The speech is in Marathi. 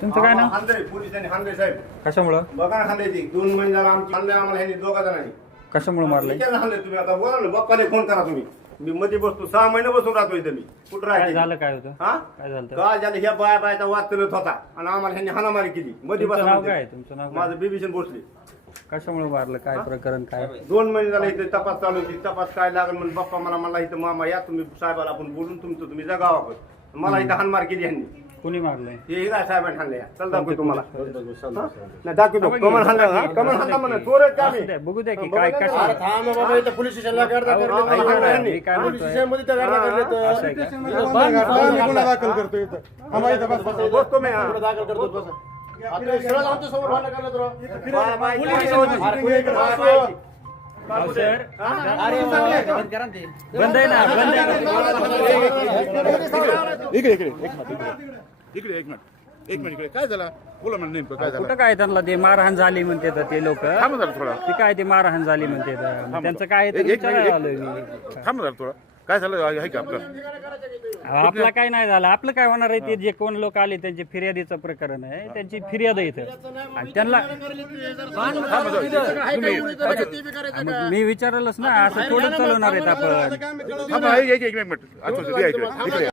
तुमचं काय नाव? हाणलंय पोलिसांनी हाणलंय साहेब. कशामुळं बघा ना हाणलंय ती 2 महिने झाला आमची हाणलंय आम्हाला ह्यांनी दोघा जणांनी. कशामुळे मारलंय? विचारलं हाणलंय तुम्ही आता बोला ना बाप्पाने फोन करा तुम्ही. मी मध्ये बसतो 6 महिने बसून राहतो इथे मी. कुठं काय राहायचं? झालं? काय होतं? हा काय झालं? काय झालं ह्या बायाचा वाद चालत होता आणि आम्हाला ह्यांनी हाणामारी केली मध्ये तुमचं बसा नाव म्हणते. काय? तुमचं नाव काय? माझं बिभीषण भोसले. कशामुळे मारलं? काय प्रकरण काय? 2 महिने झाले इथे तपास चालू होती. तपास काय लागल म्हणून बाप्पा मला इथं मामा या तुम्ही साहेबाला आपण बोलून तुमचं तुम्ही जगावा. मला इथं हाणमार केली ह्यांनी. कुणी मारलंय? हे काय साहेबांनी हाणलंय. चल दाखवतो तुम्हाला. नाही दाखवतो. कमल हाणलं कमल हाणला म्हणा चोरच असू आम्ही. द्या, बघू द्या की काय अरे कशा थांब बाबा इथं पोलीस स्टेशनला गर्दा मी काय म्हणतोय? असं आहे का? गुन्हा दाखल करतो इथं. आम्हाला इथं बस बसतो मी. दाखल करतो बस. आता सरळ आमच्या समोर भांडण करण्यात राव. अहो, सर बंद आहे ना, बंद आहे. इकडे एक मिनिट इकडे काय झालं बोला म्हणून नेमकं काय झालं कुठं काय त्यांना ते मारहाण झाली म्हणते ते लोक. थांबा जरा थोडा ते काय ते मारहाण झाली म्हणते त्यांचं काय आहे ते विचारायला आलोय मी. थांबा जरा थोडा काय झालं आहे का आपलं अहो, आपलं काय नाही झालं. आपलं काय होणार आहे? ते जे कोण लोक आले त्यांचे फिर्यादीचं प्रकरण आहे, त्यांची फिर्याद आहे इथं आणि त्यांना मग मी विचारलंच ना, असं थोडं चालवणार आहेत आपण. थांबा एक मिनिट अच्छा इकडे